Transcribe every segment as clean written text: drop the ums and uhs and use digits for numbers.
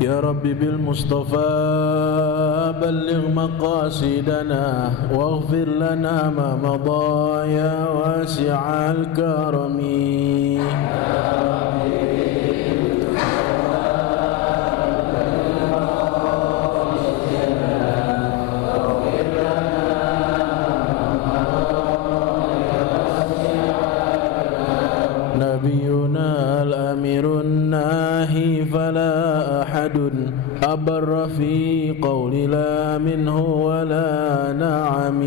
يا رب بالمصطفى بلغ مقاصدنا واغفر لنا ما مضى يا واسع الكرم نبينا الأمير الناهي فلا أحد أبر في قول لا منه ولا نعم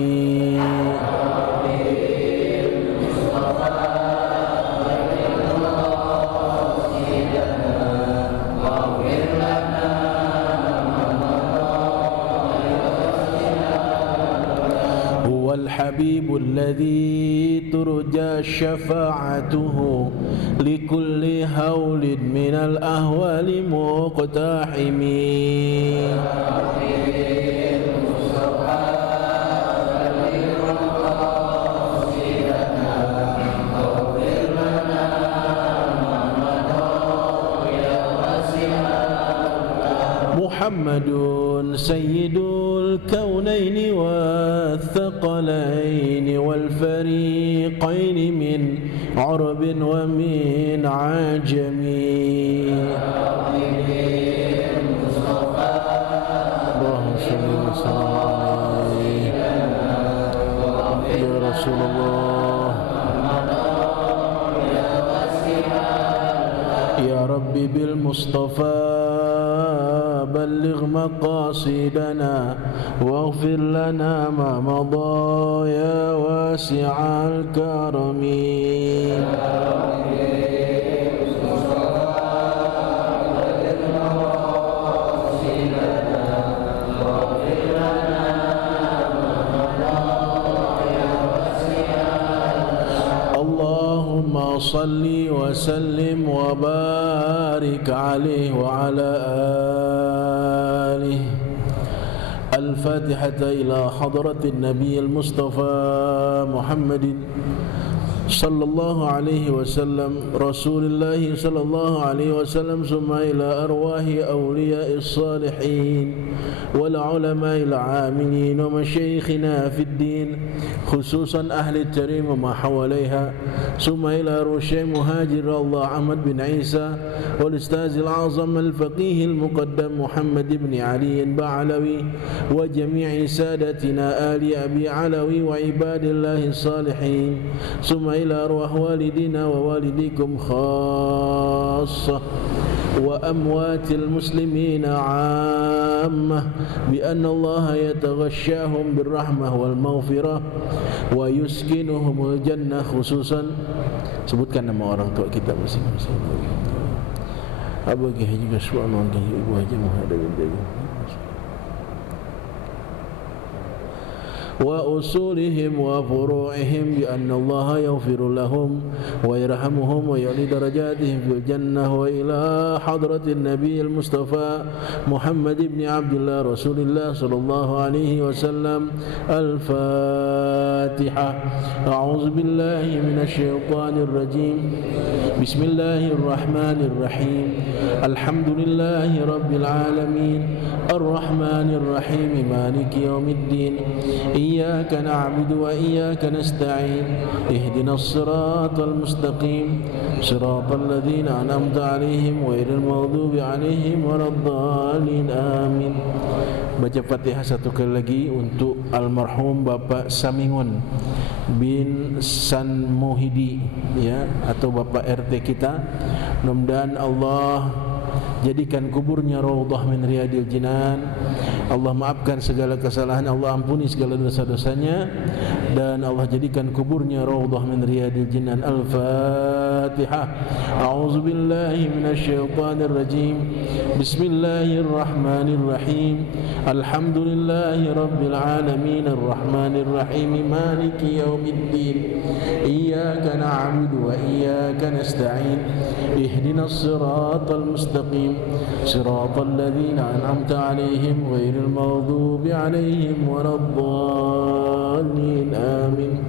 هو الحبيب الذي ترجى شفاعته لكل هول من الأهوال مقتحم محمد سيد الكونين والثقلين والفريقين من عرب ومن عجم اللهم صل وسلم عليه يا رسول الله يا ربي بالمصطفى بلغ مقاصدنا واغفر لنا ما مضى يا واسع الكرم اللهم صل وسلم وبارك عليه وعلى آله. الفاتحة إلى حضرة النبي المصطفى محمد صلى الله عليه وسلم رسول الله صلى الله عليه وسلم ثم إلى أرواح أولياء الصالحين والعلماء العاملين ومشايخنا في الدين خصوصا أهل التريم وما حواليها ثم إلى روشي مهاجر الله أحمد بن عيسى والأستاذ الأعظم الفقيه المقدم محمد بن علي بعلوي وجميع سادتنا آل أبي علوي وعباد الله الصالحين ثم إلى أرواح والدينا ووالديكم خاصة وأموات المسلمين عامة بأن الله يتغشاهم بالرحمة والمغفرة ويسكنهم الجنة خصوصا. Sebutkan nama orang tua kita masing-masing. Abu Haji juga suami Ibu Haji Muhammad bin وأصولهم وفروعهم بأن الله يغفر لهم ويرحمهم ويعلي درجاتهم في الجنة وإلى حضرة النبي المصطفى محمد بن عبد الله رسول الله صلى الله عليه وسلم. الفاتحة. أعوذ بالله من الشيطان الرجيم. بسم الله الرحمن الرحيم. الحمد لله رب العالمين الرحمن الرحيم مالك يوم الدين إياك نعبد وإياك نستعين اهدنا الصراط المستقيم صراط الذين أنعمت عليهم غير المغضوب عليهم ولا الضالين آمين. Baca Fatihah satu kali lagi untuk almarhum Bapak Samingun bin San Muhidi, ya, atau Bapak RT kita. Mudah-mudahan Allah jadikan kuburnya raudhah min riyadil jinan. Allah maafkan segala kesalahan, Allah ampuni segala dosa-dosanya, dan Allah jadikan kuburnya raudhah min riyadil jinan. Al-Fatihah. A'udzu billahi minasyaitonir rajim. Bismillahirrahmanirrahim. Alhamdulillahi rabbil alamin arrahmanir rahim maliki yaumiddin. Iyyaka na'budu wa iyyaka nasta'in. Ihdinas siratal mustaqim. Siratal ladzina an'amta 'alaihim ghairil maghdubi 'alaihim waladdallin. Amin.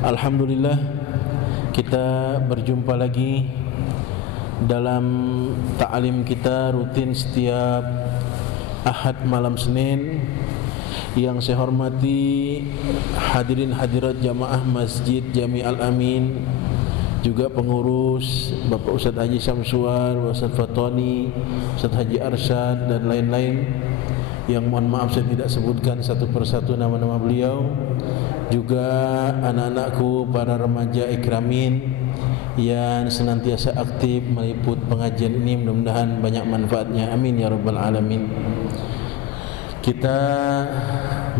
Alhamdulillah, kita berjumpa lagi dalam ta'lim kita rutin setiap Ahad malam Senin. Yang saya hormati hadirin hadirat jamaah Masjid Jami Al-Amin, juga pengurus Bapak Ustaz Haji Samsuar, Ustaz Fatoni, Ustaz Haji Arsyad dan lain-lain yang mohon maaf saya tidak sebutkan satu persatu nama-nama beliau. Juga anak-anakku, para remaja ikramin yang senantiasa aktif meliput pengajian ini, mudah-mudahan banyak manfaatnya, amin ya rabbal alamin. Kita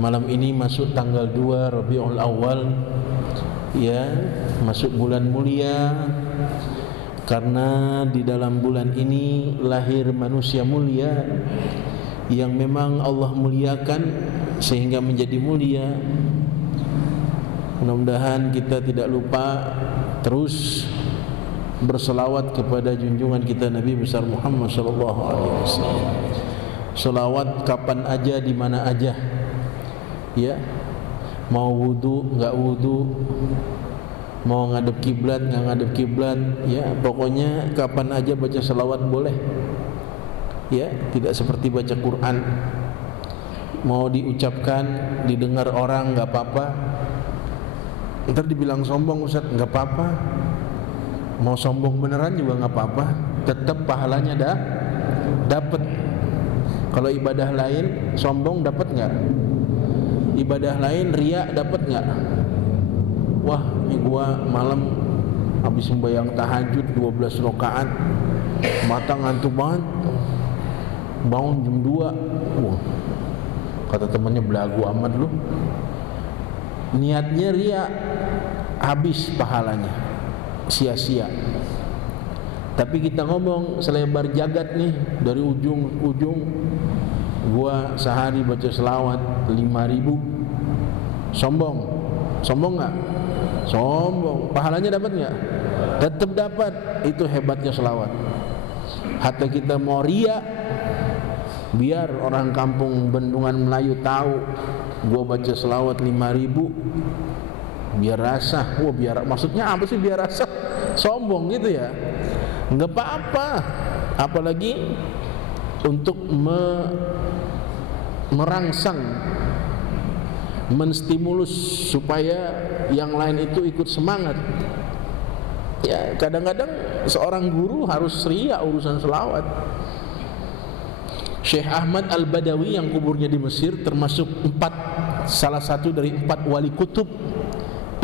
malam ini masuk tanggal 2 Rabiul Awal, ya, masuk bulan mulia, karena di dalam bulan ini lahir manusia mulia yang memang Allah muliakan sehingga menjadi mulia. Mudah-mudahan kita tidak lupa terus berselawat kepada junjungan kita Nabi besar Muhammad sallallahu alaihi wasallam. Selawat kapan aja, di mana aja, ya. Mau wudu enggak wudu, mau ngadep kiblat enggak ngadep kiblat, ya, pokoknya kapan aja baca selawat boleh. Ya, tidak seperti baca Quran. Mau diucapkan, didengar orang enggak apa-apa. Ntar dibilang sombong Ustaz, enggak apa-apa. Mau sombong beneran juga enggak apa-apa, tetap pahalanya dapat. Kalau ibadah lain sombong dapat enggak? Ibadah lain riya dapat enggak? Wah, ini gua malam habis sembahyang tahajud 12 rakaat, mata ngantuk banget, bangun jam 2. Wah, kata temannya, belagu amat lu. Niatnya riya, habis pahalanya, sia-sia. Tapi kita ngomong selebar jagat nih, dari ujung ke ujung, gua sehari baca selawat 5.000. Sombong? Sombong enggak? Sombong. Pahalanya dapat enggak? Tetap dapat. Itu hebatnya selawat. Hatta kita mau riya, biar orang kampung Bendungan Melayu tahu gua baca selawat 5.000, biar rasa. Wah, biar, maksudnya apa sih biar rasa? Sombong gitu ya? Enggak apa-apa. Apalagi untuk merangsang, menstimulus supaya yang lain itu ikut semangat. Ya, kadang-kadang seorang guru harus riya urusan selawat. Syekh Ahmad Al-Badawi yang kuburnya di Mesir termasuk salah satu dari 4 wali kutub,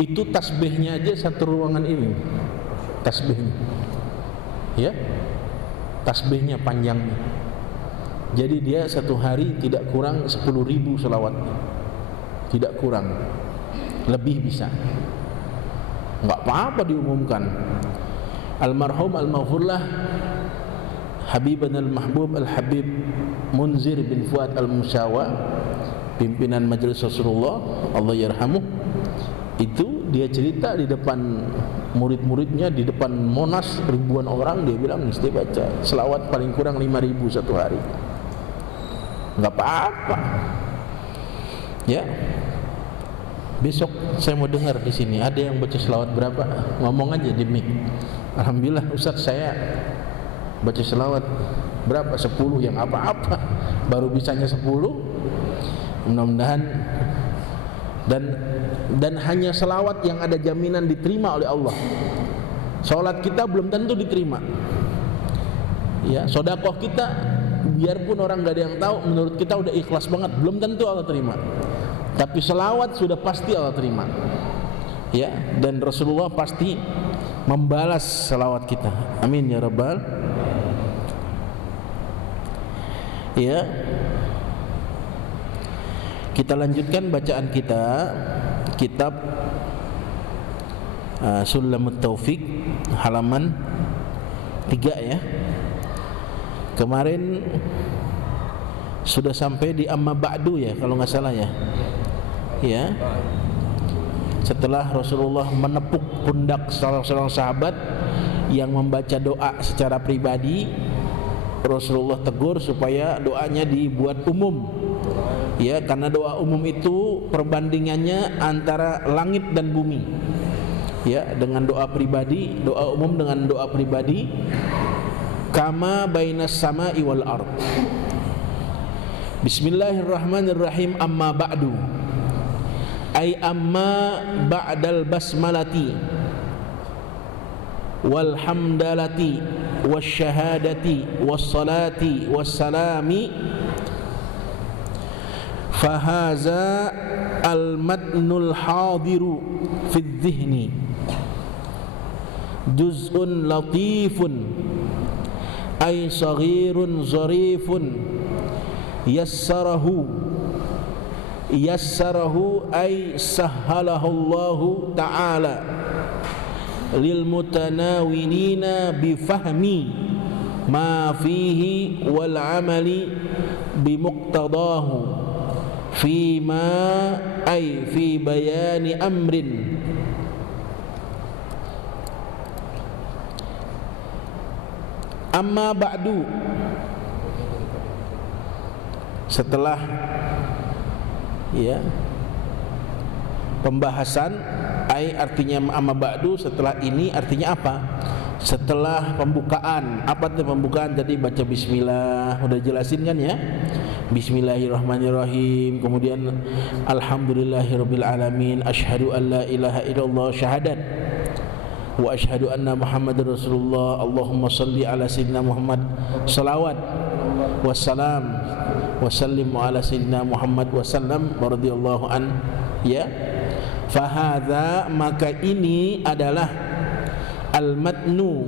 itu tasbihnya aja satu ruangan ini. Tasbihnya, ya, tasbihnya panjangnya. Jadi dia satu hari tidak kurang 10.000 selawat, tidak kurang, lebih bisa. Enggak apa-apa diumumkan. Almarhum al-maghfurlah Habiban al-Mahbub Al-Habib Munzir bin Fuad Al-Musyawa, pimpinan Majelis Rasulullah, Allah yarhamuh, itu dia cerita di depan murid-muridnya, di depan Monas ribuan orang, dia bilang mesti baca selawat paling kurang 5.000 satu hari. Enggak apa-apa. Ya. Besok saya mau dengar di sini ada yang baca selawat berapa, ngomong aja di mic. Alhamdulillah Ustaz, saya baca selawat berapa? 10. Yang apa-apa, baru bisanya 10. Mudah-mudahan dan hanya selawat yang ada jaminan diterima oleh Allah. Salat kita belum tentu diterima. Ya, sedekah kita biarpun orang enggak ada yang tahu, menurut kita udah ikhlas banget, belum tentu Allah terima. Tapi selawat sudah pasti Allah terima. Ya, dan Rasulullah pasti membalas selawat kita. Amin ya rabbal. Ya. Kita lanjutkan bacaan kita, kitab Sulamut Taufik halaman 3 ya. Kemarin sudah sampai di amma ba'du ya, kalau nggak salah ya. Ya. Setelah Rasulullah menepuk pundak seorang sahabat yang membaca doa secara pribadi, Rasulullah tegur supaya doanya dibuat umum. Ya, karena doa umum itu perbandingannya antara langit dan bumi. Ya, dengan doa pribadi, doa umum dengan doa pribadi kama bainas sama'i wal ard. Bismillahirrahmanirrahim. Amma ba'du, ay amma ba'dal basmalati walhamdalati wasyahadati wassalati wassalami, fahaza al-matnul hadiru fi dhihni juz'un latifun ay saghirun zarifun yassarahu ay sahhalahu Allahu ta'ala lil mutanawinina bi fahmi ma fihi wal amali bi muqtadahu fima ay fi bayani amrin amma ba'du. Setelah pembahasan, ai artinya amma ba'du, setelah ini artinya apa? Setelah pembukaan. Apa itu pembukaan? Jadi baca bismillah, udah jelasin kan ya? Bismillahirrahmanirrahim. Kemudian alhamdulillahirabbil alamin, asyhadu an la ilaha illallah, syahadat, wa asyhadu anna muhammadar rasulullah. Allahumma salli ala sayyidina Muhammad, salawat wassalam wasallim ala sayyidina Muhammad wasallam radhiyallahu an. Ya, fahadha, maka ini adalah al-matnu,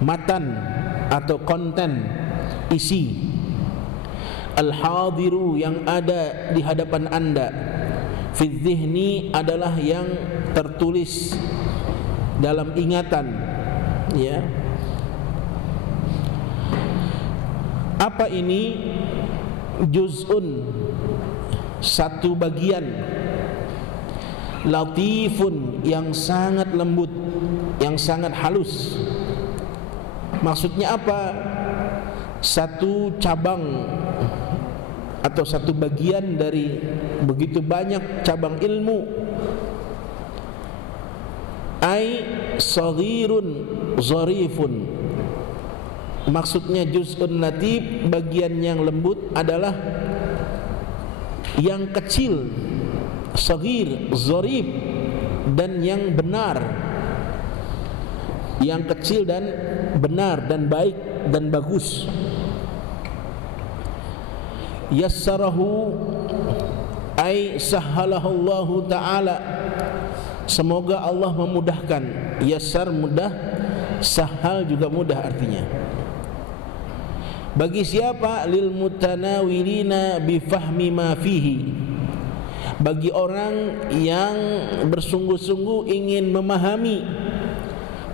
matan atau konten, isi, al-hadiru, yang ada di hadapan anda, fi dhihni, adalah yang tertulis dalam ingatan. Ya, apa ini? Juz'un, satu bagian, latifun, yang sangat lembut, yang sangat halus. Maksudnya apa? Satu cabang atau satu bagian dari begitu banyak cabang ilmu. Ai saghirun zarifun. Maksudnya juz'un latif, bagian yang lembut, adalah yang kecil, saghir, zarif, dan yang benar. Yang kecil dan benar dan baik dan bagus. Yassarahu ay sahhalahu Allahu ta'ala, semoga Allah memudahkan. Yassar mudah, sahal juga mudah artinya. Bagi siapa? Lil mutanawilina bi fahmi ma fihi, bagi orang yang bersungguh-sungguh ingin memahami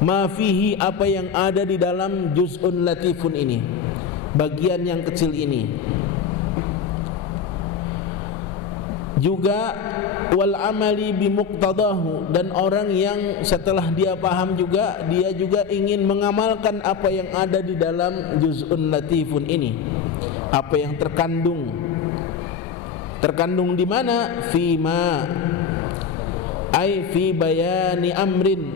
ma fihi, apa yang ada di dalam juz'un latifun ini, bagian yang kecil ini. Juga wal amali bi muqtadahu, dan orang yang setelah dia paham juga, dia juga ingin mengamalkan apa yang ada di dalam juz'un latifun ini, apa yang terkandung di mana? Fima ai fi bayani amrin,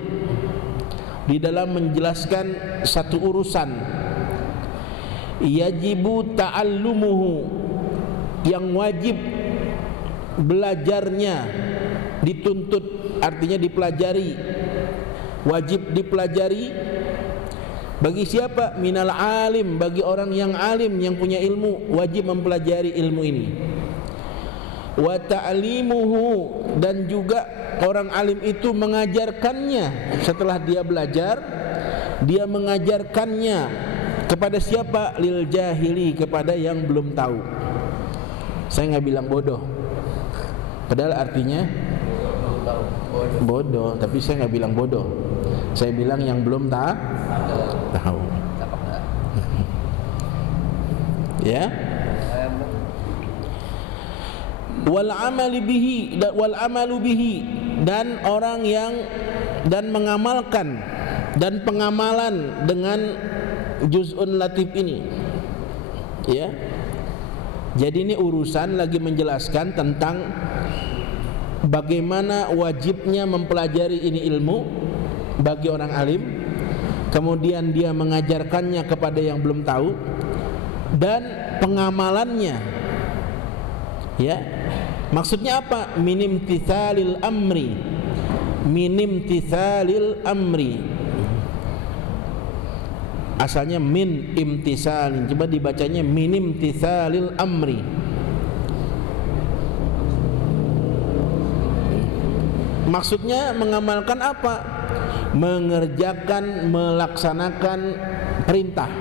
di dalam menjelaskan satu urusan. Yajibu ta'allumuhu, yang wajib belajarnya, dituntut, artinya dipelajari, wajib dipelajari. Bagi siapa? Minal alim, bagi orang yang alim, yang punya ilmu, wajib mempelajari ilmu ini. Wa ta'limuhu, dan juga orang alim itu mengajarkannya. Setelah dia belajar, dia mengajarkannya kepada siapa? Lil jahili, kepada yang belum tahu. Saya nggak bilang bodoh, padahal artinya bodoh, tapi saya nggak bilang bodoh, saya bilang yang belum tahu. Ya. Wal amalu bihi, dan orang yang mengamalkan, dan pengamalan dengan juz'un latif ini. Ya. Jadi ini urusan lagi menjelaskan tentang bagaimana wajibnya mempelajari ini ilmu bagi orang alim, kemudian dia mengajarkannya kepada yang belum tahu, dan pengamalannya. Ya, maksudnya apa? Minim tithalil amri, minim tithalil amri. Asalnya min imtisalin, coba dibacanya minim tithalil amri. Maksudnya mengamalkan apa? Mengerjakan, melaksanakan perintah.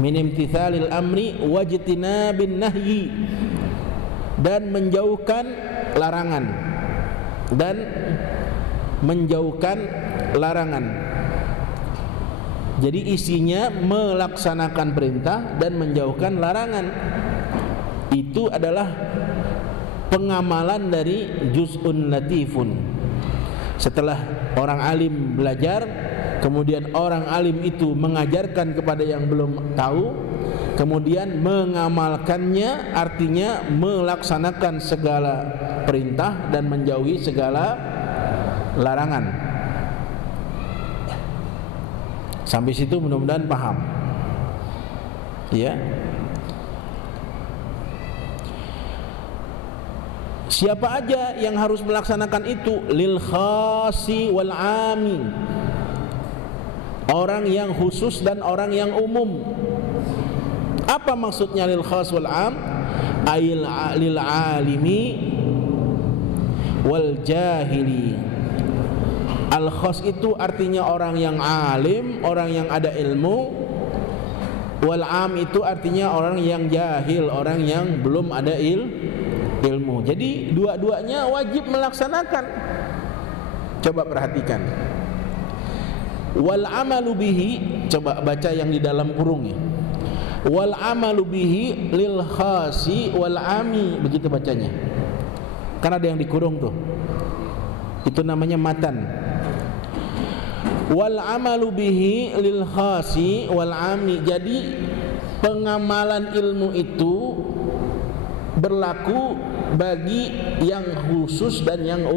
Minim tithalil amri wajtinabin nahyi, dan menjauhkan larangan, dan menjauhkan larangan. Jadi isinya melaksanakan perintah dan menjauhkan larangan. Itu adalah pengamalan dari juz'un latifun. Setelah orang alim belajar, kemudian orang alim itu mengajarkan kepada yang belum tahu, kemudian mengamalkannya, artinya melaksanakan segala perintah dan menjauhi segala larangan. Sampai situ mudah-mudahan paham. Ya. Siapa aja yang harus melaksanakan itu? Lil khasi wal ami, orang yang khusus dan orang yang umum. Apa maksudnya lil khas wal am? Ail lil alimi wal jahili. Al khas itu artinya orang yang alim, orang yang ada ilmu. Wal am itu artinya orang yang jahil, orang yang belum ada ilmu. Jadi dua-duanya wajib melaksanakan. Coba perhatikan. Wal amalu bihi, coba baca yang di dalam kurungnya. Wal amalu bihi lil khasi wal ami, begitu bacanya. Karena ada yang dikurung tuh. Itu namanya matan. Wal amalu bihi lil khasi wal ami. Jadi pengamalan ilmu itu berlaku bagi yang khusus dan yang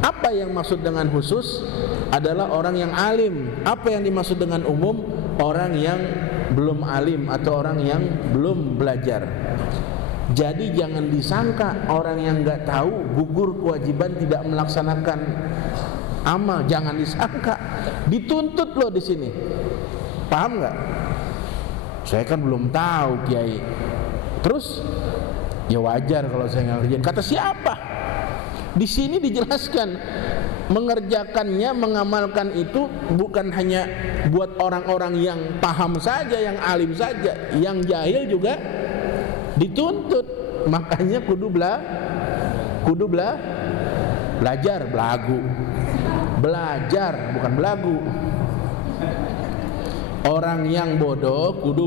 Apa yang maksud dengan khusus? Adalah orang yang alim. Apa yang dimaksud dengan umum? Orang yang belum alim atau orang yang belum belajar. Jadi jangan disangka orang yang nggak tahu gugur kewajiban tidak melaksanakan amal. Jangan disangka, dituntut loh di sini. Paham nggak? Saya kan belum tahu, Kiai. Terus ya wajar kalau saya nggak kerjain. Kata siapa? Di sini dijelaskan mengerjakannya, mengamalkan itu bukan hanya buat orang-orang yang paham saja, yang alim saja, yang jahil juga dituntut. Makanya kudu belajar, belagu. Belajar bukan belagu. Orang yang bodoh kudu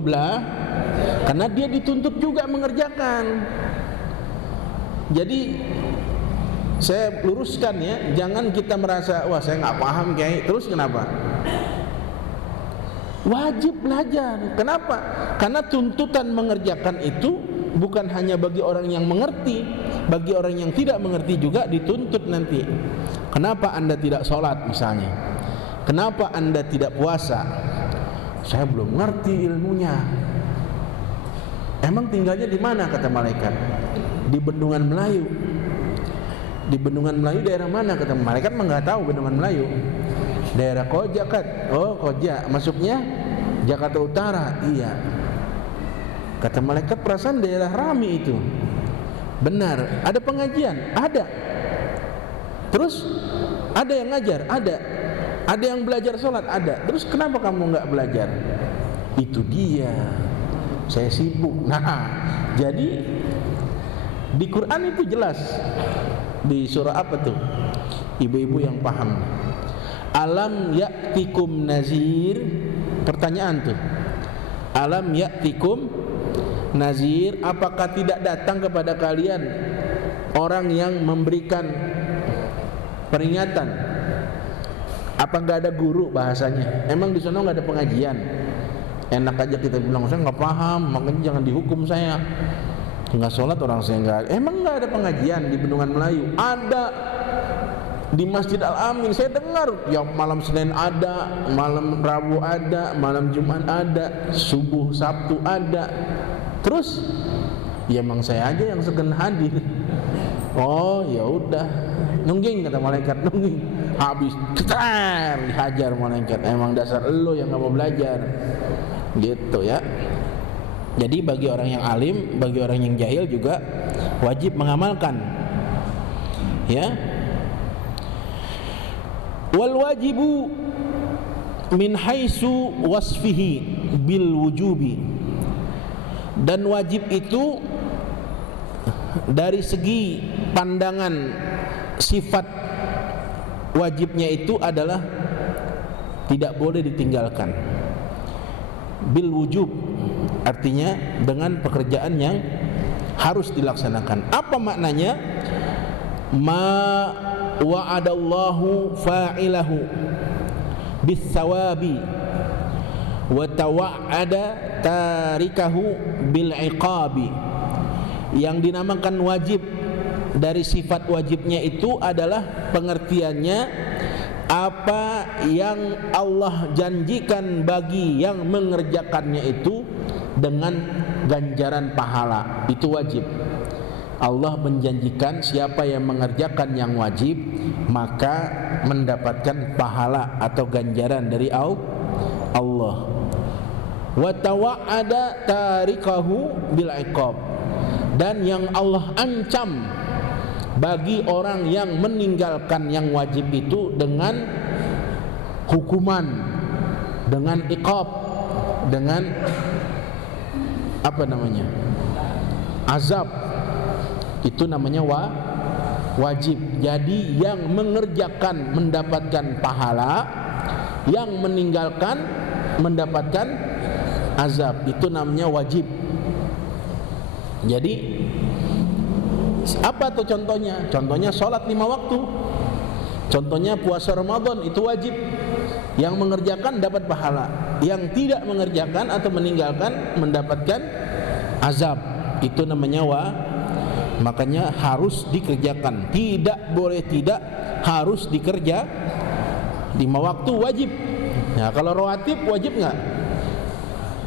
karena dia dituntut juga mengerjakan. Jadi saya luruskan ya, jangan kita merasa wah saya nggak paham Kiai, terus kenapa? Wajib belajar. Kenapa? Karena tuntutan mengerjakan itu bukan hanya bagi orang yang mengerti, bagi orang yang tidak mengerti juga dituntut nanti. Kenapa Anda tidak sholat misalnya? Kenapa Anda tidak puasa? Saya belum ngerti ilmunya. Emang tinggalnya di mana kata malaikat? Di Bendungan Melayu. Di Bendungan Melayu daerah mana kata malaikat? Nggak tahu Bendungan Melayu. Daerah Koja kan? Oh Koja, masuknya Jakarta Utara. Iya. Kata malaikat perasaan daerah Rami itu. Benar. Ada pengajian? Ada. Terus ada yang ngajar? Ada. Ada yang belajar sholat? Ada. Terus kenapa kamu nggak belajar? Itu dia. Saya sibuk. Nah, jadi di Quran itu jelas. Di surah apa tuh? Ibu-ibu yang paham. Alam ya'tikum nazir. Pertanyaan tuh. Alam ya'tikum nazir, apakah tidak datang kepada kalian orang yang memberikan peringatan? Apa nggak ada guru bahasanya? Emang di sana nggak ada pengajian? Enak aja kita bilang saya nggak paham, makanya jangan dihukum saya. Nggak sholat orang saya nggak. Emang nggak ada pengajian di Bendungan Melayu? Ada. di Masjid Al-Amin. Saya dengar ya malam Senin ada, malam Rabu ada, malam Jumat ada, subuh Sabtu ada. Terus ya emang saya aja yang segen hadir. Oh ya udah, nungging kata malaikat, nungging. Habis ketar dihajar malaikat. Emang dasar lo yang nggak mau belajar. Gitu ya. Jadi bagi orang yang alim, bagi orang yang jahil juga wajib mengamalkan. Ya. Wal wajibu min haitsu wasfihi bil wujubi. Dan wajib itu dari segi pandangan sifat wajibnya itu adalah tidak boleh ditinggalkan. Bil wujub artinya dengan pekerjaan yang harus dilaksanakan. Apa maknanya? Ma wa'adallahu fa'ilahu bis sawabi wa tawa'ada tarikahu bil iqabi. Yang dinamakan wajib dari sifat wajibnya itu adalah pengertiannya apa yang Allah janjikan bagi yang mengerjakannya itu dengan ganjaran pahala, itu wajib. Allah menjanjikan siapa yang mengerjakan yang wajib maka mendapatkan pahala atau ganjaran dari Allah. Wa tawa'ada tarikahu bil iqab. Dan yang Allah ancam bagi orang yang meninggalkan yang wajib itu dengan hukuman, dengan iqab, dengan apa namanya? Azab. Itu namanya wajib. Jadi yang mengerjakan mendapatkan pahala, yang meninggalkan mendapatkan azab. Itu namanya wajib. Jadi apa tuh contohnya? Contohnya sholat 5 waktu. Contohnya puasa Ramadan, itu wajib. Yang mengerjakan dapat pahala, yang tidak mengerjakan atau meninggalkan mendapatkan azab. Itu namanya makanya harus dikerjakan. Tidak boleh tidak, harus dikerja. 5 waktu wajib. Nah, kalau rawatib wajib enggak?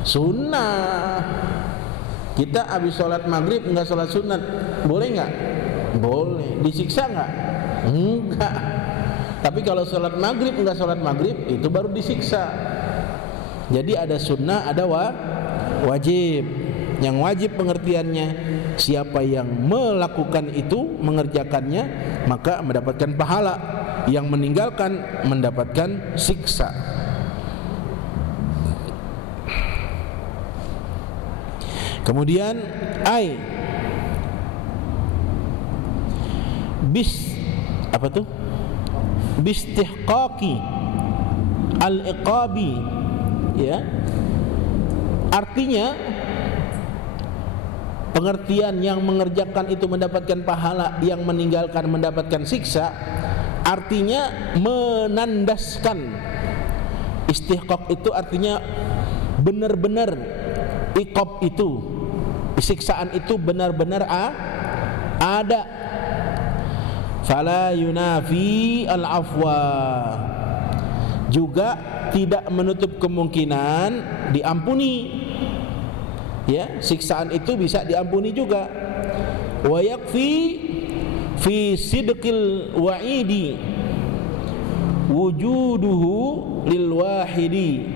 Sunnah. Kita habis sholat maghrib enggak sholat sunat, boleh enggak? Boleh. Disiksa enggak? Enggak. Tapi kalau sholat maghrib enggak sholat maghrib, itu baru disiksa. Jadi ada sunnah, ada wajib. Yang wajib pengertiannya siapa yang melakukan itu, mengerjakannya, maka mendapatkan pahala. Yang meninggalkan mendapatkan siksa. Kemudian apa tuh? Bistihqaqi al-iqabi, ya. Artinya pengertian yang mengerjakan itu mendapatkan pahala, yang meninggalkan mendapatkan siksa. Artinya menandaskan. Istihqaq itu artinya benar-benar iqab itu, siksaan itu benar-benar ada. Fala yunafi al-afwa, juga tidak menutup kemungkinan diampuni. Ya, siksaan itu bisa diampuni juga. Wa yakfi fi sidqil wa'idi wujuduhu lil wahidi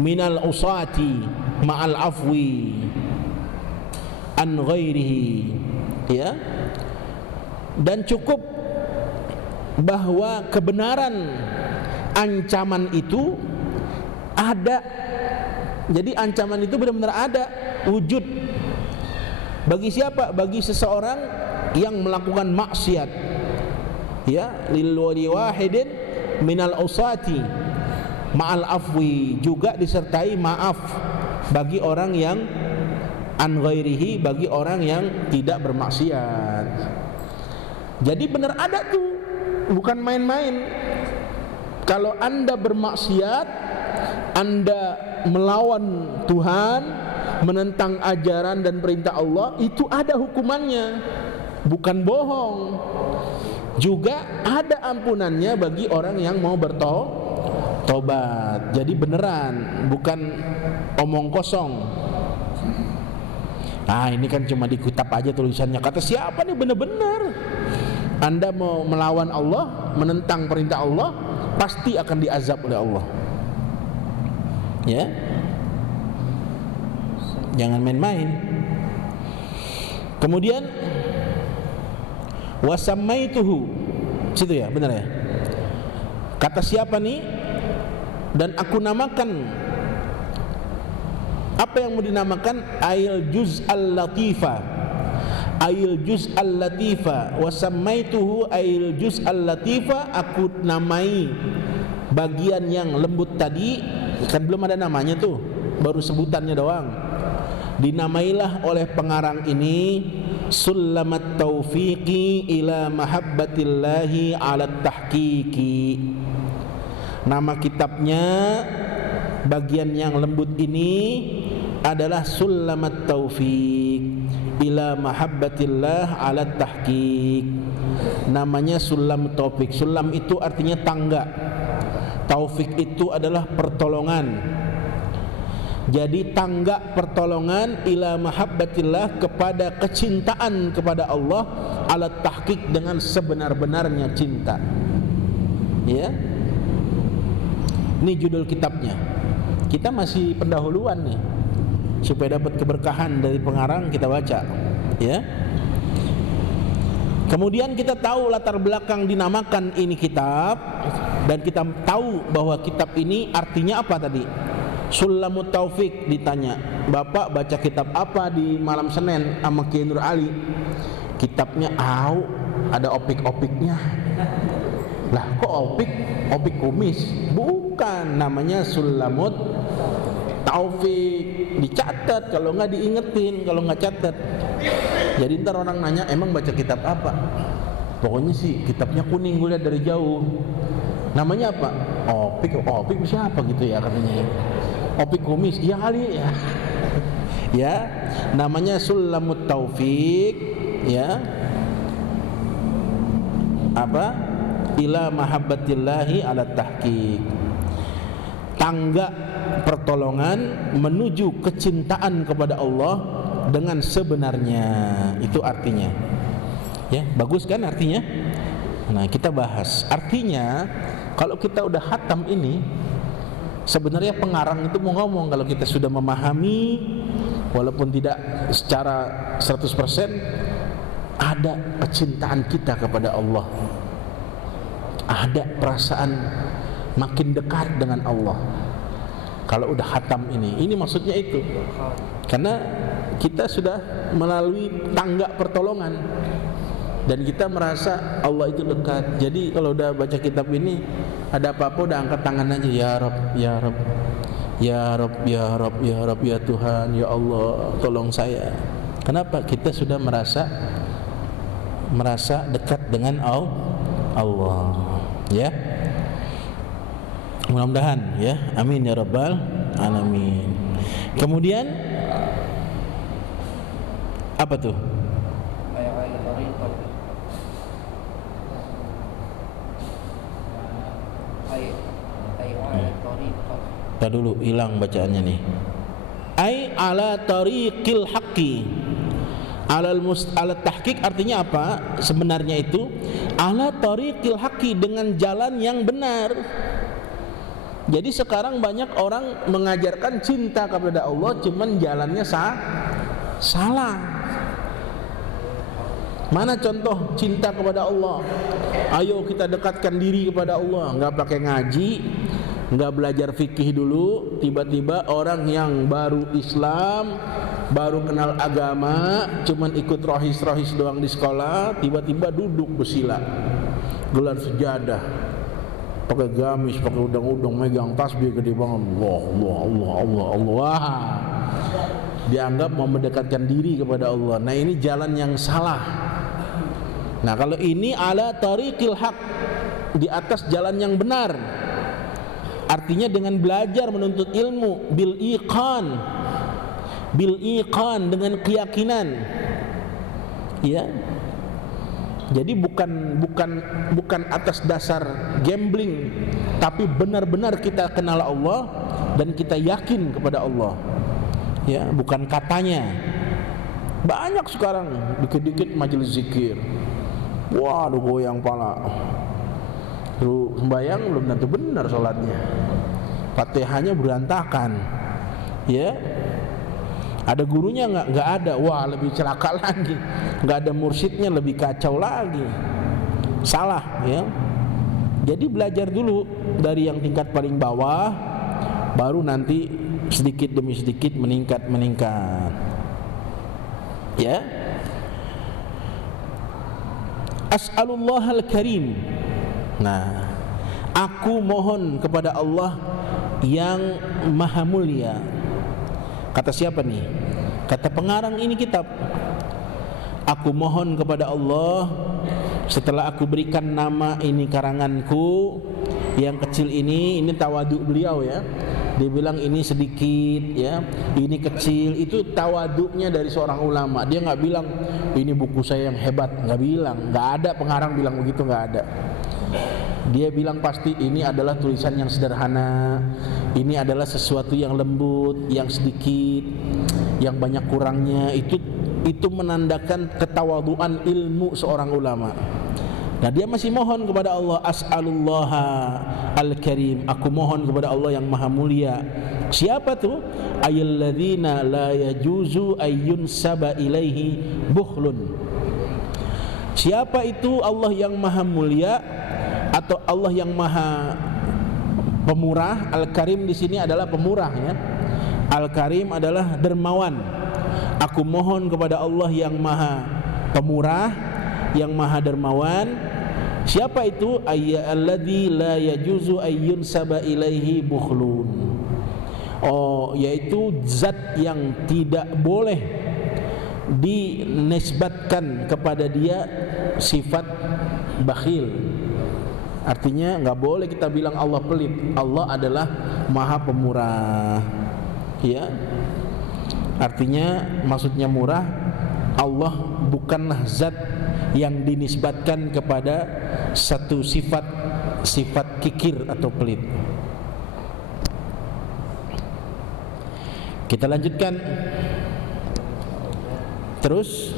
minal usati ma'al afwi an ghairihi, ya. Dan cukup bahwa kebenaran ancaman itu ada. Jadi ancaman itu benar-benar ada, wujud. Bagi siapa? Bagi seseorang yang melakukan maksiat, ya, lil wahidin minal usati ma'al afwi, juga disertai maaf bagi orang yang an ghairihi, bagi orang yang tidak bermaksiat. Jadi benar ada tuh, bukan main-main. Kalau Anda bermaksiat, Anda melawan Tuhan, menentang ajaran dan perintah Allah, itu ada hukumannya, bukan bohong. Juga ada ampunannya bagi orang yang mau bertobat. Jadi beneran, bukan omong kosong. Ini kan cuma di kitab aja tulisannya. Kata siapa nih? Bener-bener Anda mau melawan Allah, menentang perintah Allah, pasti akan diazab oleh Allah. Ya, jangan main-main. Kemudian wasammaituhu, situ ya, benar ya. Kata siapa nih? Dan aku namakan. Apa yang mau dinamakan? Ail juz al-latifa. Ail juz al-latifa. Wasammaituhu ail juz al-latifa. Aku namai bagian yang lembut tadi. Kan belum ada namanya tuh, baru sebutannya doang. Dinamailah oleh pengarang ini Sulamat Taufiqi ila mahabbatillahi ala tahqiqi. Nama kitabnya, bagian yang lembut ini adalah Sulamat Taufiq ila mahabbatillah ala tahqiq. Namanya Sulam Taufik. Sulam itu artinya tangga, taufik itu adalah pertolongan. Jadi tangga pertolongan ila mahabbatillah, kepada kecintaan kepada Allah, alat tahqiq, dengan sebenar-benarnya cinta. Ya, ini judul kitabnya. Kita masih pendahuluan nih, supaya dapat keberkahan dari pengarang, kita baca. Ya. Kemudian kita tahu latar belakang dinamakan ini kitab, dan kita tahu bahwa kitab ini artinya apa tadi. Sulamut Taufik. Ditanya, Bapak baca kitab apa di malam Senin sama Kiai Nur Ali? Kitabnya ada opik-opiknya. Lah kok opik? Opik kumis? Bukan, namanya Sulamut Taufik. Dicatat, kalau nggak diingetin, kalau nggak catat. Jadi ntar orang nanya, emang baca kitab apa? Pokoknya sih kitabnya kuning, gue lihat dari jauh. Namanya apa? Opik. Opik siapa gitu ya katanya. Opik kumis, iya kali ya. Ya, namanya Sulamut Taufik. Ya, apa? Ila mahabbatillahi ala tahqiq. Tangga pertolongan menuju kecintaan kepada Allah dengan sebenarnya. Itu artinya. Ya, bagus kan artinya? Nah, kita bahas. Artinya, kalau kita udah hatam ini, sebenarnya pengarang itu mau ngomong, kalau kita sudah memahami, walaupun tidak secara 100%, ada kecintaan kita kepada Allah, ada perasaan makin dekat dengan Allah kalau udah hatam ini maksudnya itu. Karena kita sudah melalui tangga pertolongan dan kita merasa Allah itu dekat. Jadi kalau udah baca kitab ini, ada apa-apa udah angkat tangan aja, ya Rabb, ya Rabb, ya Rabb, ya Rabb, ya Rabb, ya Tuhan, ya Allah, tolong saya. Kenapa? Kita sudah merasa dekat dengan Allah. Ya, mudah-mudahan ya, amin ya rabbal alamin. Kemudian apa tuh? Kita dulu hilang bacaannya nih. Ai ala tariqil haqqi. Ala tahqiq artinya apa? Sebenarnya itu ala tariqil haqqi, dengan jalan yang benar. Jadi sekarang banyak orang mengajarkan cinta kepada Allah, cuman jalannya salah. Mana contoh cinta kepada Allah? Ayo kita dekatkan diri kepada Allah. Enggak pakai ngaji, enggak belajar fikih dulu, tiba-tiba orang yang baru Islam, baru kenal agama, cuman ikut rohis doang di sekolah, tiba-tiba duduk bersila, gelar sejadah, pakai gamis, pakai udang-udang, megang tasbih gede banget, Allah. Dianggap mau mendekatkan diri kepada Allah. Nah, ini jalan yang salah. Nah, kalau ini ala tariqil haq, di atas jalan yang benar, artinya dengan belajar menuntut ilmu, bil iqan, dengan keyakinan. Ya, Jadi bukan atas dasar gambling, tapi benar-benar kita kenal Allah dan kita yakin kepada Allah. Ya, bukan katanya. Banyak sekarang dikit-dikit majelis zikir. Waduh, goyang pala. Lu sembahyang belum tentu benar sholatnya. Fatihahnya berantakan. Ya. Ada gurunya nggak ada, wah lebih celaka lagi. Nggak ada mursyidnya, lebih kacau lagi. Salah, ya. Jadi belajar dulu dari yang tingkat paling bawah, baru nanti sedikit demi sedikit meningkat. Ya. As'alullah al-karim. Nah, aku mohon kepada Allah yang maha mulia. Kata siapa nih? Kata pengarang ini kitab. Aku mohon kepada Allah setelah aku berikan nama ini karanganku yang kecil ini tawaduk beliau ya. Dia bilang ini sedikit ya, ini kecil, itu tawaduknya dari seorang ulama. Dia nggak bilang ini buku saya yang hebat, nggak bilang, nggak ada pengarang bilang begitu, nggak ada. Dia bilang pasti ini adalah tulisan yang sederhana, ini adalah sesuatu yang lembut, yang sedikit, yang banyak kurangnya. Itu menandakan ketawaduan ilmu seorang ulama. Nah, dia masih mohon kepada Allah, as'alullaha al-karim, aku mohon kepada Allah yang maha mulia. Siapa tuh? Ayyalladzina la yajuzu ayyun saba ilaihi bukhlun. Siapa itu Allah yang maha mulia atau Allah yang maha pemurah? Al-Karim di sini adalah pemurah ya. Al-Karim adalah dermawan. Aku mohon kepada Allah yang maha pemurah, yang maha dermawan. Siapa itu? Alladzi la yajuzu ayyun saba ilaihi bukhlun. Oh, yaitu zat yang tidak boleh dinisbatkan kepada dia sifat bakhil. Artinya nggak boleh kita bilang Allah pelit. Allah adalah maha pemurah. Ya. Artinya maksudnya murah. Allah bukanlah zat yang dinisbatkan kepada satu sifat kikir atau pelit. Kita lanjutkan. Terus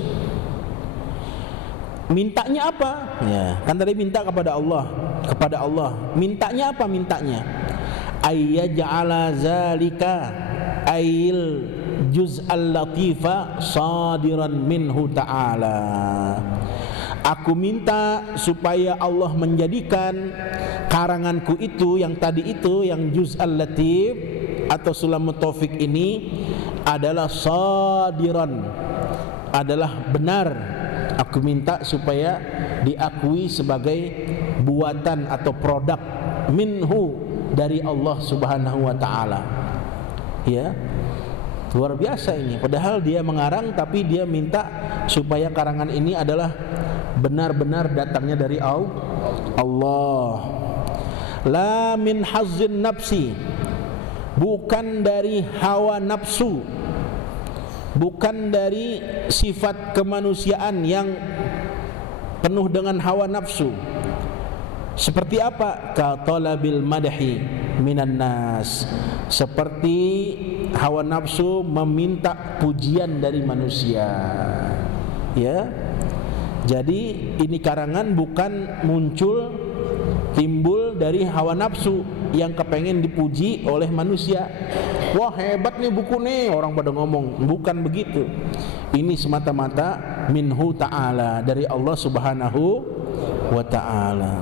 mintanya apa? Ya, kan tadi minta kepada Allah. Mintanya apa mintanya? Ayyaj'ala zalika ayil juz'al latifa sadiran minhu ta'ala. Aku minta supaya Allah menjadikan karanganku itu, yang tadi itu, yang juz'al latif atau sulamut taufik ini adalah sadiran, adalah benar. Aku minta supaya diakui sebagai buatan atau produk minhu, dari Allah Subhanahu wa taala. Ya. Luar biasa ini. Padahal dia mengarang tapi dia minta supaya karangan ini adalah benar-benar datangnya dari Allah. La min hazzin nafsi. Bukan dari hawa nafsu. Bukan dari sifat kemanusiaan yang penuh dengan hawa nafsu. Seperti apa? Ka talabil madhi minan nas. Seperti hawa nafsu meminta pujian dari manusia. Ya. Jadi ini karangan bukan timbul dari hawa nafsu yang kepengen dipuji oleh manusia. Wah, hebat nih buku nih, orang pada ngomong. Bukan begitu. Ini semata-mata minhu ta'ala, dari Allah Subhanahu wa ta'ala.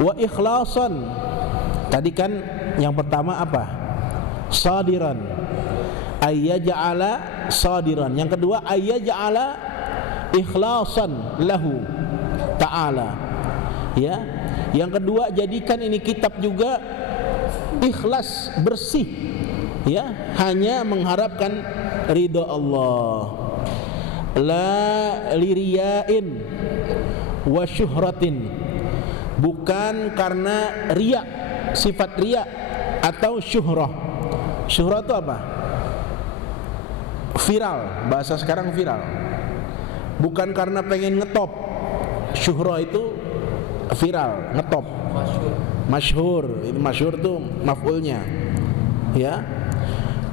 Wa ikhlasan. Tadi kan yang pertama apa? Sadiran. Ayyaj'ala sadiran. Yang kedua ayyaj'ala ikhlasan lahu ta'ala. Ya. Yang kedua, jadikan ini kitab juga ikhlas, bersih. Ya, hanya mengharapkan ridha Allah. La liriyain wa syuhratin. Bukan karena riya, sifat riya atau syuhrah. Syuhrah itu apa? Viral, bahasa sekarang viral. bukan karena pengen ngetop. Syuhra itu viral, ngetop. Masyhur, itu masyhur tuh maf'ulnya. Ya.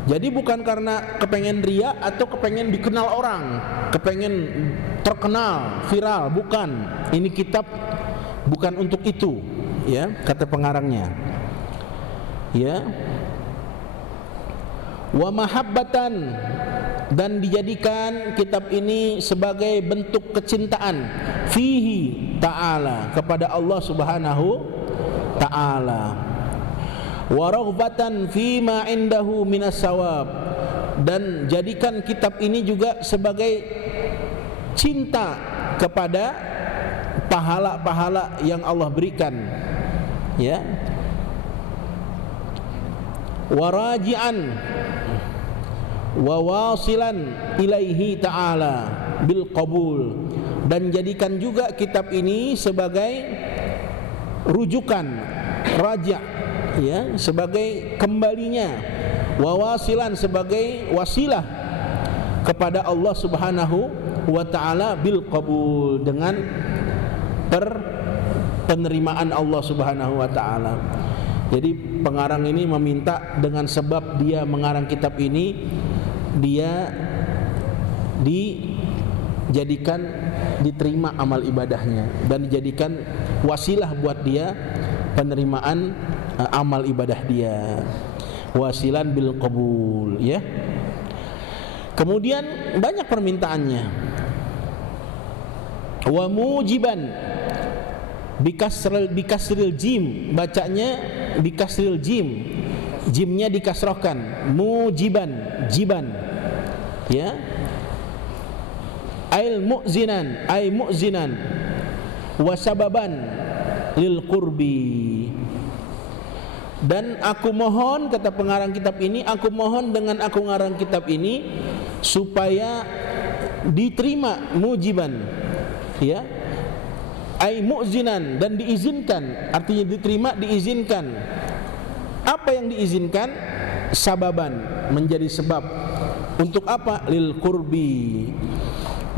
Jadi bukan karena kepengen ria atau kepengen dikenal orang, kepengen terkenal, viral, bukan. Ini kitab bukan untuk itu, ya, kata pengarangnya. Ya. Wa mahabbatan, dan dijadikan kitab ini sebagai bentuk kecintaan fihi ta'ala, kepada Allah Subhanahu ta'ala. Wa raghbatan fima indahu minas sawab, dan jadikan kitab ini juga sebagai cinta kepada pahala-pahala yang Allah berikan, ya. Wa raji'an wa wasilan ilaihi ta'ala bil qabul, dan jadikan juga kitab ini sebagai rujukan, raja', ya, sebagai kembalinya, wawasilan, sebagai wasilah kepada Allah Subhanahu wa ta'ala bil qabul, dengan penerimaan Allah Subhanahu wa ta'ala. Jadi pengarang ini meminta, dengan sebab dia mengarang kitab ini, dia dijadikan diterima amal ibadahnya dan dijadikan wasilah buat dia penerimaan amal ibadah dia, wasilan bil qabul, ya. Kemudian banyak permintaannya. Wa mujiban bikasril jim, bacanya bikasril jim, jimnya dikasrohkan, mujiban, jiban, ya. Ail mu'zinan, ay mu'zinan, wa sababan lil qurbi. Dan aku mohon, kata pengarang kitab ini, aku mohon dengan aku ngarang kitab ini supaya diterima, mujiban, ya, ay mu'zinan, dan diizinkan, artinya diterima, diizinkan. Apa yang diizinkan? Sababan, menjadi sebab. Untuk apa? Lil qurbi,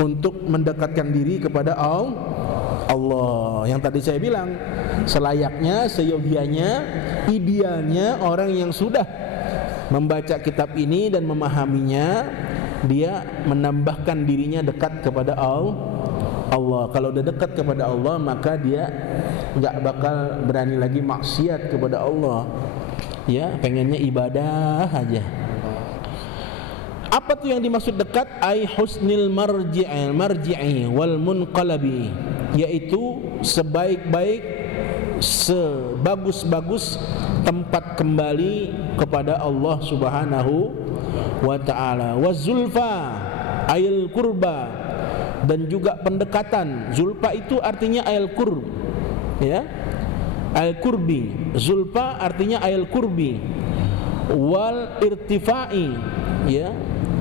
untuk mendekatkan diri kepada Allah. Yang tadi saya bilang, selayaknya, seyogianya, idealnya orang yang sudah membaca kitab ini dan memahaminya, dia menambahkan dirinya dekat kepada Allah. Kalau udah dekat kepada Allah, maka dia nggak bakal berani lagi maksiat kepada Allah. Ya, pengennya ibadah aja. Apa tuh yang dimaksud dekat? Ai husnil marji'i wal munqalabi, yaitu sebaik-baik, sebagus-bagus tempat kembali kepada Allah Subhanahu wa ta'ala. Wa zulfa ail kurba, dan juga pendekatan. Zulfa itu artinya ail kurb, ya, ail kurbi. Zulfa artinya ail kurbi. Wal irtifai, ya,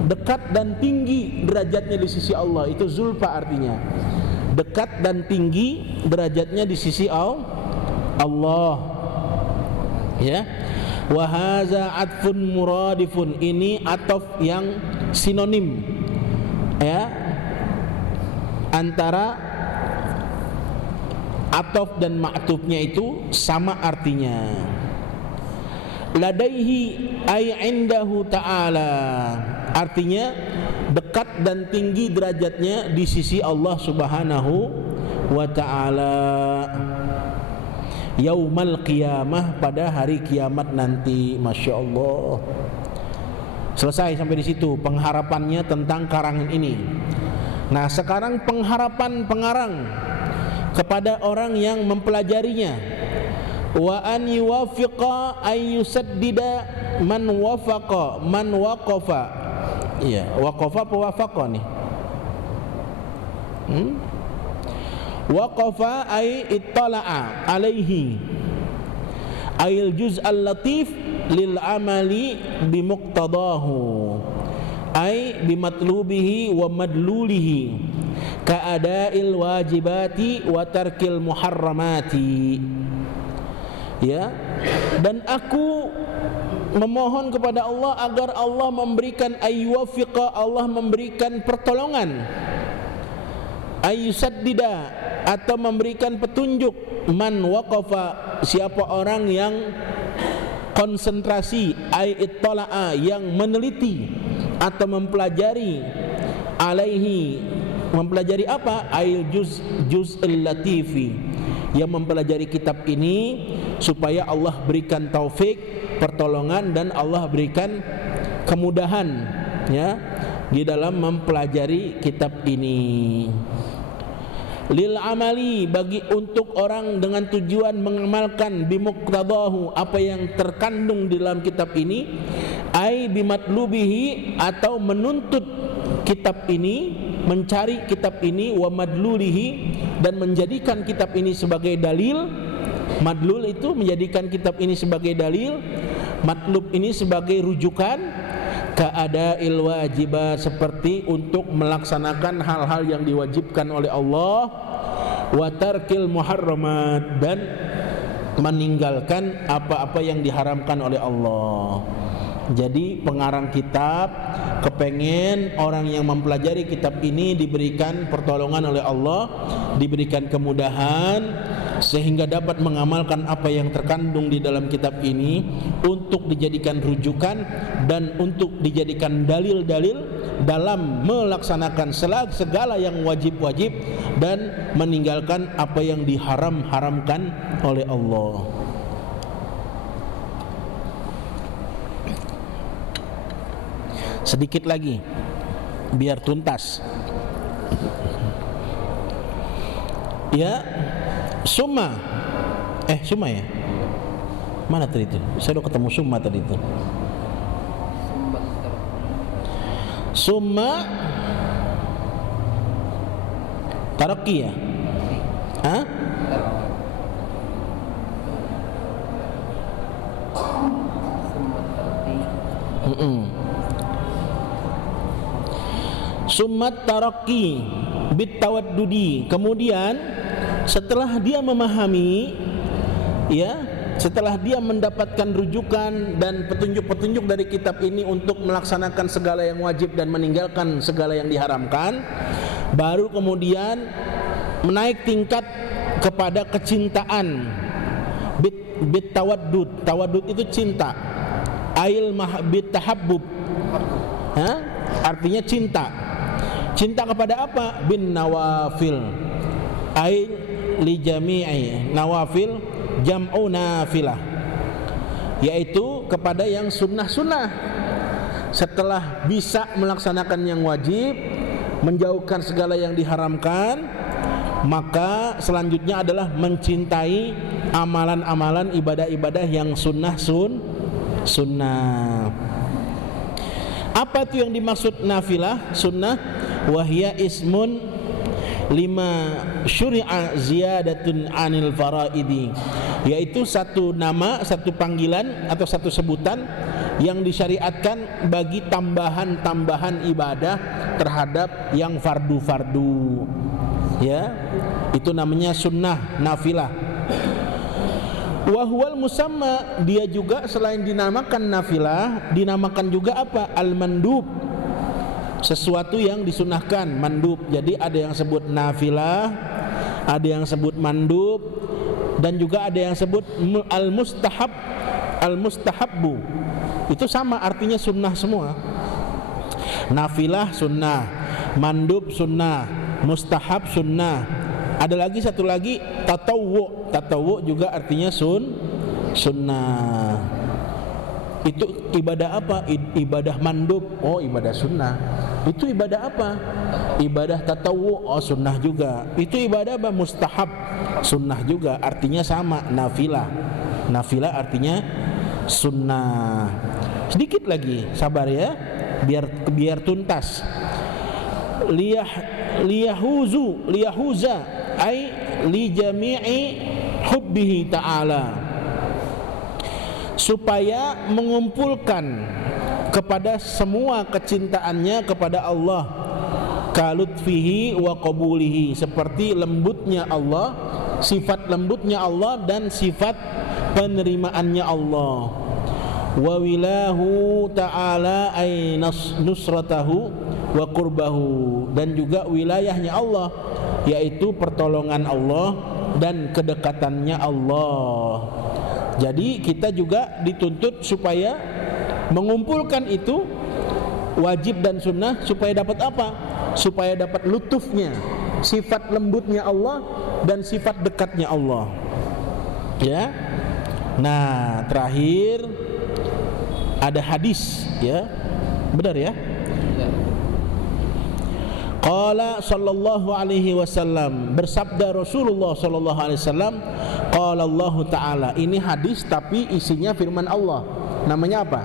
dekat dan tinggi derajatnya di sisi Allah. Itu zulfa artinya dekat dan tinggi derajatnya di sisi Allah, ya. Wa hadza atfun muradifun, ini ataf yang sinonim, ya, antara ataf dan ma'tufnya itu sama artinya. Ladaihi ay indahu ta'ala, artinya dekat dan tinggi derajatnya di sisi Allah Subhanahu wa ta'ala. Yaumal qiyamah, pada hari kiamat nanti. Masya Allah. Selesai sampai di situ pengharapannya tentang karangan ini. Nah, sekarang pengharapan pengarang kepada orang yang mempelajarinya. Wa an yuwafiqa ay yusaddida man wafaqa man waqafa. Iya, waqafa apa wafaqa nih? Waqafa ay ittala'a alaihi ayil juz'al latif lil amali bimuqtadahu ay bimatlubihi wa madlulihi ka'ada'il wajibati wa tarkil muharramati. Ya, dan aku memohon kepada Allah agar Allah memberikan ayyuwafiqa, Allah memberikan pertolongan Ayyusaddida, atau memberikan petunjuk, man waqafa, siapa orang yang konsentrasi, ay ittala'a, yang meneliti atau mempelajari, alaihi, mempelajari apa? Ay juz'il latifi, yang mempelajari kitab ini supaya Allah berikan taufik, pertolongan, dan Allah berikan kemudahan ya di dalam mempelajari kitab ini. Lil amali, bagi untuk orang dengan tujuan mengamalkan bimuqtadahu, apa yang terkandung di dalam kitab ini, ai bimatlubihi, atau menuntut kitab ini, mencari kitab ini, wa madlulihi, dan menjadikan kitab ini sebagai dalil. Madlul itu menjadikan kitab ini sebagai dalil, matlub ini sebagai rujukan. Ka'ada'il wajibat, seperti untuk melaksanakan hal-hal yang diwajibkan oleh Allah, wa tarkil muharramat, dan meninggalkan apa-apa yang diharamkan oleh Allah. Jadi pengarang kitab kepengen orang yang mempelajari kitab ini diberikan pertolongan oleh Allah, diberikan kemudahan sehingga dapat mengamalkan apa yang terkandung di dalam kitab ini untuk dijadikan rujukan dan untuk dijadikan dalil-dalil dalam melaksanakan segala yang wajib-wajib dan meninggalkan apa yang diharam-haramkan oleh Allah. Sedikit lagi biar tuntas. Ya, summa ya. Mana tadi itu? Saya udah ketemu summa tadi itu. Summa taraqi ya? Hah? Summat taraqi bitawaddudi, kemudian setelah dia memahami ya, setelah dia mendapatkan rujukan dan petunjuk-petunjuk dari kitab ini untuk melaksanakan segala yang wajib dan meninggalkan segala yang diharamkan, baru kemudian menaik tingkat kepada kecintaan. Bitawaddud, tawaddud itu cinta. Ail mahabbit tahabbub, artinya cinta. Cinta kepada apa? Bin nawafil, ai li jami'i nawafil, jam'u nafilah, yaitu kepada yang sunnah-sunnah. Setelah bisa melaksanakan yang wajib, menjauhkan segala yang diharamkan, maka selanjutnya adalah mencintai amalan-amalan ibadah-ibadah yang sunnah. Apa itu yang dimaksud nafilah, sunnah? Wahya ismun lima syuri'a ziyadatun anil faraidi, yaitu satu nama, satu panggilan atau satu sebutan yang disyariatkan bagi tambahan-tambahan ibadah terhadap yang fardu-fardu. Ya, itu namanya sunnah nafilah. Wahwal musamma, dia juga selain dinamakan nafilah, dinamakan juga apa? Al-mandub, sesuatu yang disunahkan, mandub. Jadi ada yang sebut nafilah, ada yang sebut mandub, dan juga ada yang sebut al-mustahab, al-mustahabbu. Itu sama artinya sunnah semua. Nafilah sunnah, mandub sunnah, mustahab sunnah. Ada lagi satu lagi tatawwu. Tatawwu juga artinya sunnah. Itu ibadah apa? Ibadah mandub. Oh, ibadah sunnah. Itu ibadah apa? Ibadah tatawwu. Oh, sunnah juga. Itu ibadah apa? Mustahab. Sunnah juga. Artinya sama, nafilah. Nafilah artinya sunnah. Sedikit lagi, sabar ya, biar tuntas. Liyahuza ay li jami'i hubbihi ta'ala, supaya mengumpulkan kepada semua kecintaannya kepada Allah, kalutfihi wa qabulihi, seperti lembutnya Allah, sifat lembutnya Allah dan sifat penerimaannya Allah. Wa wilahu ta'ala ay nusratahu wa qurbahu, dan juga wilayahnya Allah, yaitu pertolongan Allah dan kedekatannya Allah. Jadi kita juga dituntut supaya mengumpulkan itu wajib dan sunnah supaya dapat apa? Supaya dapat lutufnya, sifat lembutnya Allah dan sifat dekatnya Allah. Ya. Nah, terakhir ada hadis, ya. Benar ya? Qala sallallahu alaihi wasallam, bersabda Rasulullah sallallahu alaihi wasallam, qala Allah taala. Ini hadis tapi isinya firman Allah. Namanya apa?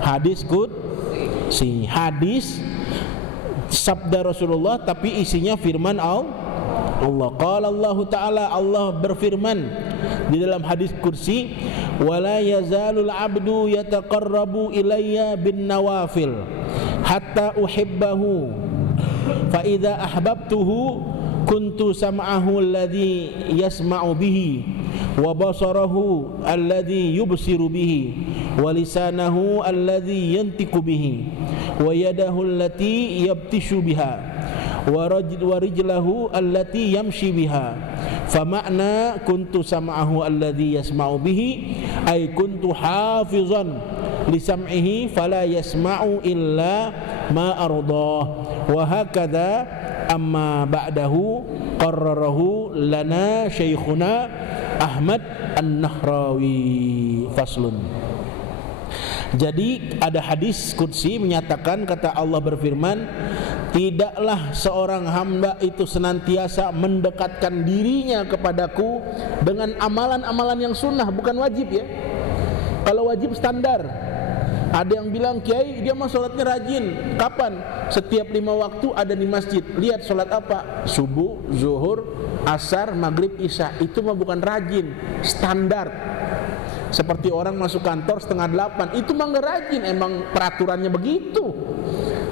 Hadis qudsi. Hadis sabda Rasulullah tapi isinya firman Allah. Qala Allah taala, Allah berfirman di dalam hadis qudsi, wala yazalul abdu yataqarrabu ilayya bin nawafil hatta uhibbahu fa idza ahbabtuhu kuntu sam'ahu alladhi yasma'u bihi wa basarahu alladhi yubsiru bihi wa lisanahu alladhi yantiqu bihi wa yadahu allati yabtishu biha wa rijlahu allati yamshi biha. Fama'na kuntu sam'ahu alladhi yasma'u bihi ay kuntu hafizan li sam'ihi fala yasma'u illa ma ardah. Wa hakadha amma ba'dahu qarrarahu lana syekhuna Ahmad An-Nahrawi. Faslun. Jadi ada hadis qudsi menyatakan, kata Allah berfirman, tidaklah seorang hamba itu senantiasa mendekatkan dirinya kepadaku dengan amalan-amalan yang sunnah, bukan wajib ya. Kalau wajib standar. Ada yang bilang, kiai dia mah sholatnya rajin. Kapan? Setiap 5 waktu ada di masjid. Lihat sholat apa? Subuh, zuhur, asar, maghrib, isya. Itu mah bukan rajin, standar. Seperti orang masuk kantor 7:30, itu mah nggak rajin, emang peraturannya begitu.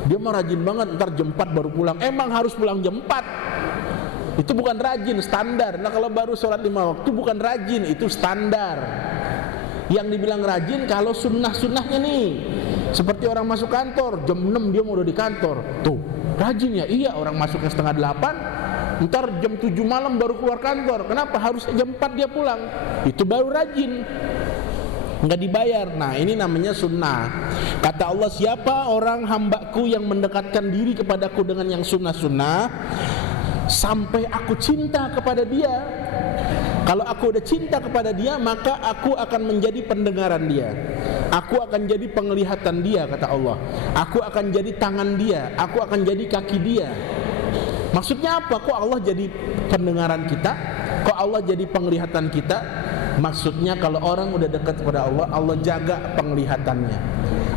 Dia mah rajin banget, ntar jam 4 baru pulang. Emang harus pulang jam 4. Itu bukan rajin, standar. Nah kalau baru sholat 5 waktu bukan rajin, itu standar. Yang dibilang rajin kalau sunnah-sunnahnya nih, seperti orang masuk kantor jam 6 dia mau udah di kantor. Tuh rajin ya? Iya, orang masuknya 7:30, ntar jam 7 malam baru keluar kantor. Kenapa? Harus jam 4 dia pulang. Itu baru rajin, nggak dibayar. Nah ini namanya sunnah. Kata Allah, siapa orang hambaku yang mendekatkan diri kepadaku dengan yang sunnah-sunnah sampai aku cinta kepada dia. Kalau aku udah cinta kepada dia, maka aku akan menjadi pendengaran dia, aku akan jadi penglihatan dia, kata Allah. Aku akan jadi tangan dia, aku akan jadi kaki dia. Maksudnya apa? Kok Allah jadi pendengaran kita? Kok Allah jadi penglihatan kita? Maksudnya kalau orang udah dekat kepada Allah, Allah jaga penglihatannya,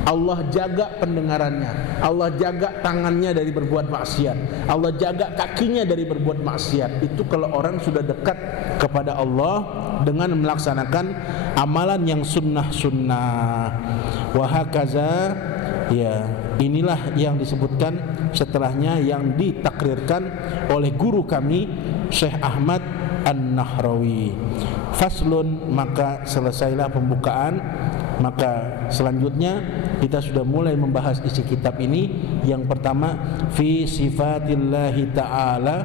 Allah jaga pendengarannya, Allah jaga tangannya dari berbuat maksiat, Allah jaga kakinya dari berbuat maksiat. Itu kalau orang sudah dekat kepada Allah dengan melaksanakan amalan yang sunnah-sunnah. Wahakaza, ya inilah yang disebutkan setelahnya yang ditakrirkan oleh guru kami Syekh Ahmad An-Nahrawi. Faslun, maka selesailah pembukaan. Maka selanjutnya kita sudah mulai membahas isi kitab ini. Yang pertama, fi sifatillahi ta'ala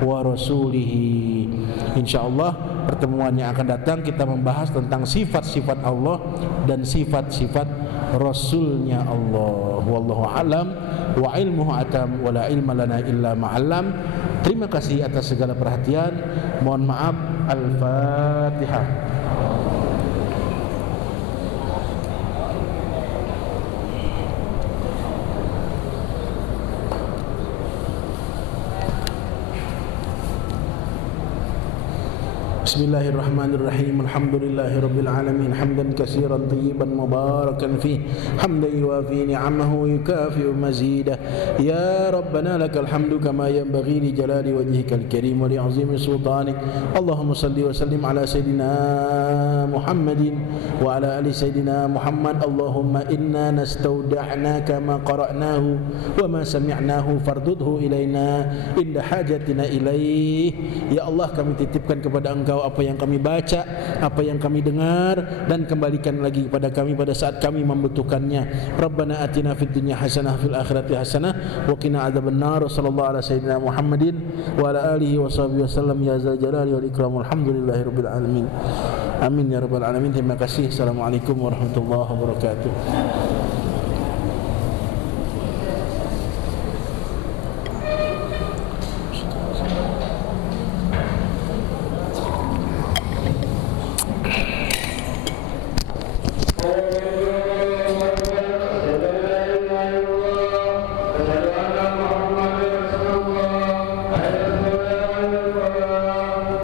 wa rasulihi. InsyaAllah pertemuan yang akan datang kita membahas tentang sifat-sifat Allah dan sifat-sifat Rasulnya Allah. Wallahu a'lam wa ilmuhu atam wa la ilma lana illa ma'allam. Terima kasih atas segala perhatian. Mohon maaf. Al-Fatihah. Bismillahirrahmanirrahim. Alhamdulillahirabbil alamin, hamdan katsiran tayyiban mubarakan fi, hamdan yuwafi ni'amahu yukafi'u mazidah. Ya rabbana lakal hamdu kama yanbaghi li jalali wajhikal karim wa li 'azimi sultanik. Allahumma salli wa sallim ala sayidina Muhammadin wa ala ali sayidina Muhammad. Allahumma inna nastawda'naka ma qara'nahu wa ma sami'nahu fardudhu ilaina inda hajatina ilaih. Ya Allah, kami titipkan kepada Engkau Engkau apa yang kami baca, apa yang kami dengar, dan kembalikan lagi kepada kami pada saat kami membutuhkannya. Rabbana atina fid dunya hasanah fil akhirati hasanah wa qina adzabannar. Sallallahu ala sayyidina Muhammadin wa ala alihi wa sahbihi wasallam ya zal jalali wal ikram. Alhamdulillahirabbil alamin. Amin ya rabbal alamin. Terima kasih. Assalamualaikum warahmatullahi wabarakatuh. أشهد أن